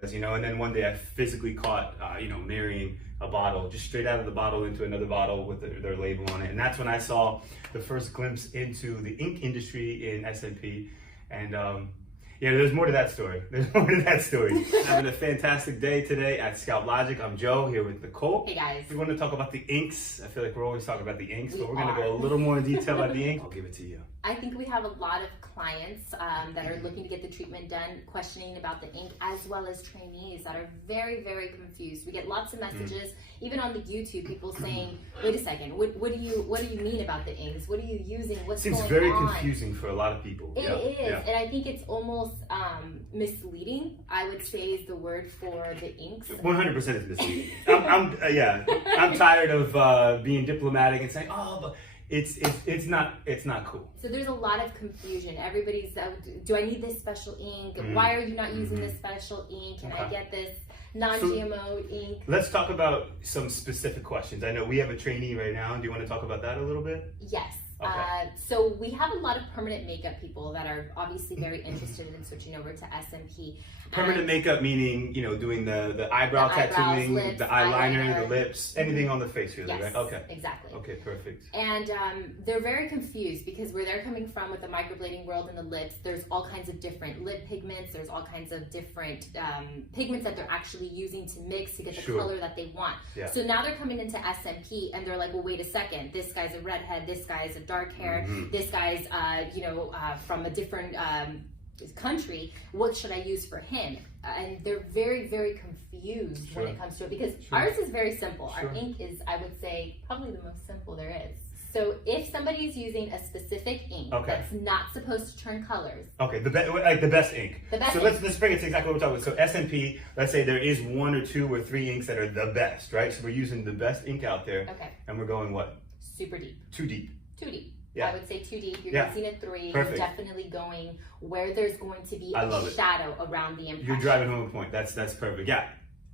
And then one day I physically caught, marrying a bottle, just straight out of the bottle into another bottle with their label on it. And that's when I saw the first glimpse into the ink industry in SMP. And there's more to that story. Having a fantastic day today at Scalp Logic. I'm Joe here with Nicole. Hey guys. We want to talk about the inks. I feel like we're always talking about the inks, but we're going to go a little more in detail about the ink. I'll give it to you. I think we have a lot of clients that are looking to get the treatment done, questioning about the ink, as well as trainees that are very, very confused. We get lots of messages, even on the YouTube, people saying, "Wait a second, what do you mean about the inks? What are you using? What's going on?" Seems very confusing for a lot of people. It is, and I think it's almost misleading, I would say, is the word for the inks. 100% is misleading. I'm tired of being diplomatic and saying, "Oh, but." It's not cool. So there's a lot of confusion. Everybody's, do I need this special ink? Why are you not using this special ink? Can I get this non-GMO ink? Let's talk about some specific questions. I know we have a trainee right now. Do you want to talk about that a little bit? Yes. Okay. So we have a lot of permanent makeup people that are obviously very interested in switching over to SMP. Permanent makeup meaning, doing the eyebrow tattooing, lips, the eyeliner, the lips, anything on the face really, yes, right? Okay. Exactly. Okay, perfect. And they're very confused because where they're coming from with the microblading world and the lips, there's all kinds of different lip pigments, there's all kinds of different pigments that they're actually using to mix to get the color that they want. Yeah. So now they're coming into SMP and they're like, well, wait a second, this guy's a redhead, this guy's a dark hair, this guy's from a different country, what should I use for him? And they're very, very confused when it comes to it because ours is very simple. Our ink is, I would say, probably the most simple there is. So if somebody is using a specific ink that's not supposed to turn colors. Okay, the best ink. The best so ink. let's bring it to exactly what we're talking about. So SMP, let's say there is 1 or 2 or 3 inks that are the best, right? So we're using the best ink out there. Okay. And we're going what? Super deep. Too deep. Too deep. Yeah. I would say too deep. You're using a 3. Perfect. You're definitely going where there's going to be a shadow around the impression. You're driving home a point. That's perfect. Yeah.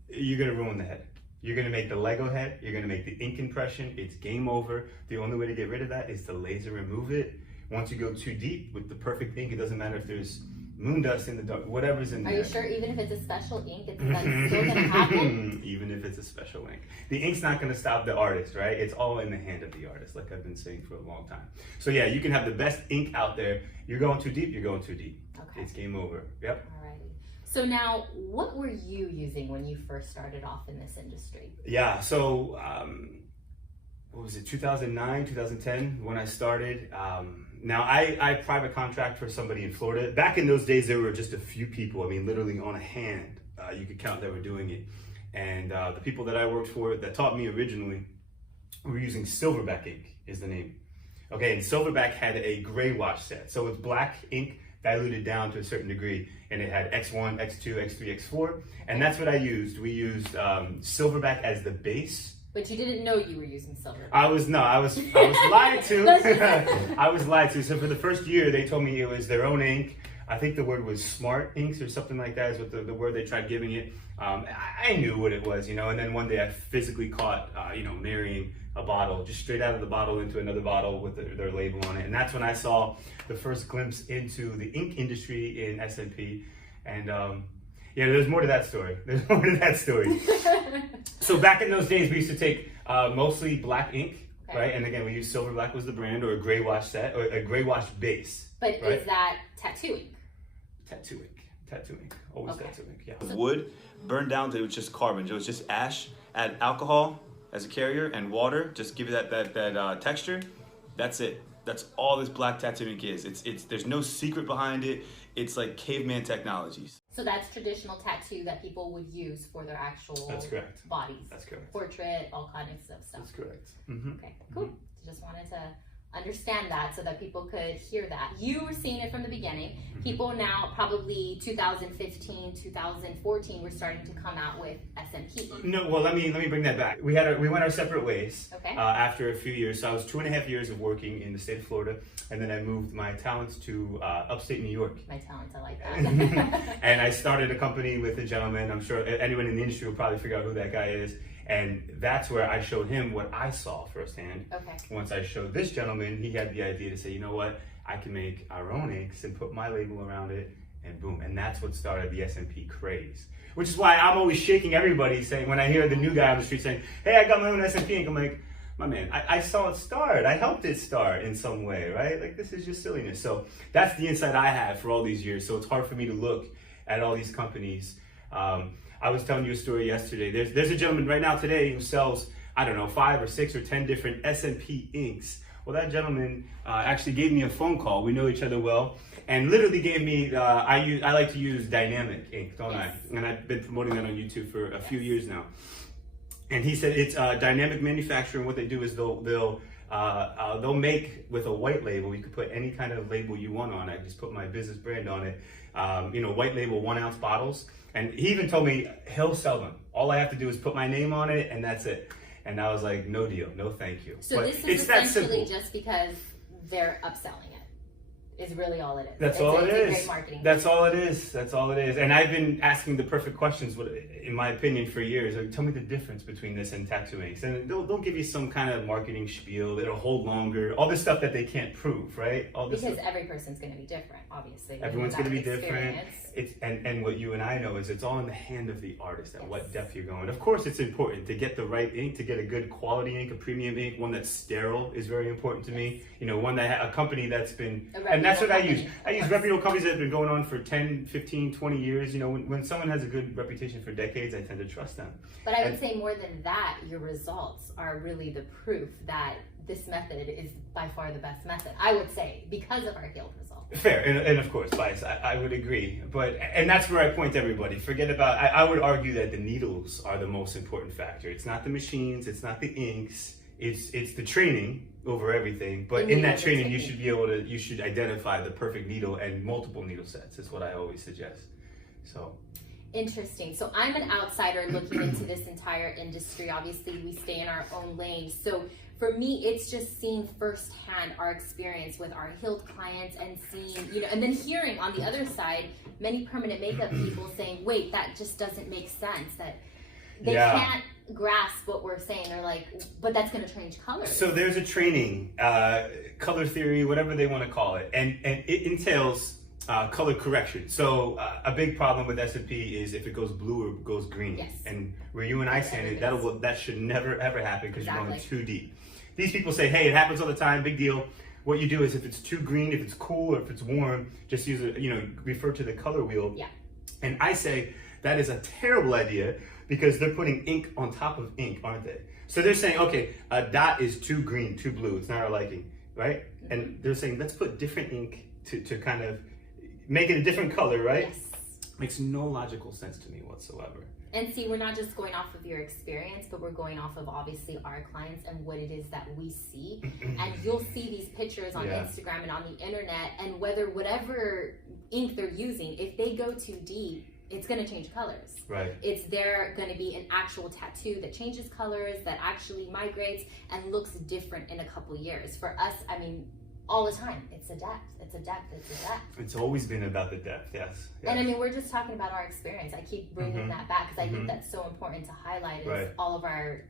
You're going to ruin the head. You're going to make the Lego head. You're going to make the ink impression. It's game over. The only way to get rid of that is to laser remove it. Once you go too deep with the perfect ink, it doesn't matter if there's moon dust in the dark, whatever's in there. Are you sure even if it's a special ink, that's still going to happen? Even if it's a special ink. The ink's not going to stop the artist, right? It's all in the hand of the artist, like I've been saying for a long time. So yeah, you can have the best ink out there. You're going too deep, you're going too deep. Okay. It's game over. Yep. Alrighty. So now, what were you using when you first started off in this industry? Yeah, so what was it, 2009, 2010 when I started. Now, I private contract for somebody in Florida. Back in those days, there were just a few people. I mean, literally on a hand, you could count that were doing it. And the people that I worked for that taught me originally were using Silverback ink is the name. Okay, and Silverback had a gray wash set. So it's black ink diluted down to a certain degree. And it had X1, X2, X3, X4. And that's what I used. We used Silverback as the base. But you didn't know you were using Silverback. I was lied to. I was lied to. So for the first year, they told me it was their own ink. I think the word was Smart Inks or something like that is what the word they tried giving it. I knew what it was, and then one day I physically caught, marrying a bottle, just straight out of the bottle into another bottle with their label on it. And that's when I saw the first glimpse into the ink industry in SMP. And there's more to that story. So back in those days, we used to take mostly black ink, right? And again, we used Silverback was the brand, or a gray wash set, or a gray wash base. But is that tattoo ink? Tattoo ink. Always tattoo ink, yeah. Wood burned down to just carbon. It was just ash. Add alcohol as a carrier and water. Just give it that texture. That's it. That's all this black tattoo ink is. It's there's no secret behind it. It's like caveman technologies. So that's traditional tattoo that people would use for their actual bodies. That's correct. Portrait, all kinds of stuff. That's correct. Okay, cool. Just wanted to understand that so that people could hear that. You were seeing it from the beginning. People now, probably 2015, 2014, were starting to come out with SMP. No, well, let me bring that back. We went our separate ways after a few years. So I was 2.5 years of working in the state of Florida, and then I moved my talents to upstate New York. My talents, I like that. And I started a company with a gentleman. I'm sure anyone in the industry will probably figure out who that guy is. And that's where I showed him what I saw firsthand. Okay. Once I showed this gentleman, he had the idea to say, you know what, I can make our own inks and put my label around it and boom. And that's what started the SMP craze. Which is why I'm always shaking everybody saying, when I hear the new guy on the street saying, hey, I got my own SMP ink, I'm like, my man, I saw it start. I helped it start in some way, right? Like, this is just silliness. So that's the insight I have for all these years. So it's hard for me to look at all these companies. I was telling you a story yesterday. There's a gentleman right now today who sells, I don't know, 5 or 6 or 10 different SMP inks. Well, that gentleman actually gave me a phone call. We know each other well, and literally gave me. I like to use dynamic ink, don't I? And I've been promoting that on YouTube for a few years now. And he said it's dynamic manufacturing. What they do is they'll make with a white label. You could put any kind of label you want on it. I just put my business brand on it. White label 1-ounce bottles. And he even told me he'll sell them. All I have to do is put my name on it, and that's it. And I was like, no deal, no thank you. So but this is essentially just because they're upselling it, is really all it is. That's all it is. Great marketing. That's all it is. That's all it is. And I've been asking the perfect questions, in my opinion, for years. Like, tell me the difference between this and tattoo inks. And they'll give you some kind of marketing spiel. It'll hold longer. All this stuff that they can't prove, right? All this because stuff. every person's going to be different, obviously. Everyone's going to be different. And what you and I know is it's all in the hand of the artist at what depth you're going. Of course, it's important to get the right ink, to get a good quality ink, a premium ink, one that's sterile is very important to me. One that a company that's been, and that's what I use. I use reputable companies that have been going on for 10, 15, 20 years. When someone has a good reputation for decades, I tend to trust them. But I would say more than that, your results are really the proof that this method is by far the best method, I would say, because of our healed results. Fair, and of course, bias, I would agree. And that's where I point everybody. Forget about, I would argue that the needles are the most important factor. It's not the machines, it's not the inks, it's the training over everything. But in that training, you should identify the perfect needle and multiple needle sets, is what I always suggest. So. Interesting. So I'm an outsider looking into this entire industry. Obviously, we stay in our own lane. So for me, it's just seeing firsthand our experience with our healed clients and seeing, and then hearing on the other side, many permanent makeup people saying, wait, that just doesn't make sense. That they can't grasp what we're saying. They're like, but that's going to change colors. So there's a training, color theory, whatever they want to call it. And it entails color correction. So a big problem with SMP is if it goes blue or goes green. Yes. And where you and I stand, that should never ever happen because you're going too deep. These people say, hey, it happens all the time, big deal. What you do is if it's too green, if it's cool, or if it's warm, just use refer to the color wheel. Yeah. And I say that is a terrible idea because they're putting ink on top of ink, aren't they? So they're saying, okay, a dot is too green, too blue, it's not our liking, right? Mm-hmm. And they're saying, let's put different ink to kind of make it a different color, right? Yes. Makes no logical sense to me whatsoever. And see, we're not just going off of your experience, but we're going off of obviously our clients and what it is that we see. And you'll see these pictures on Instagram and on the internet, and whatever ink they're using, if they go too deep, it's going to change colors. Right. It's going to be an actual tattoo that changes colors, that actually migrates and looks different in a couple years. For us, I mean, all the time, it's a depth. It's always been about the depth, yes. And I mean, we're just talking about our experience. I keep bringing that back because I think that's so important to highlight is all of our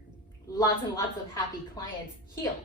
lots and lots of happy clients healed.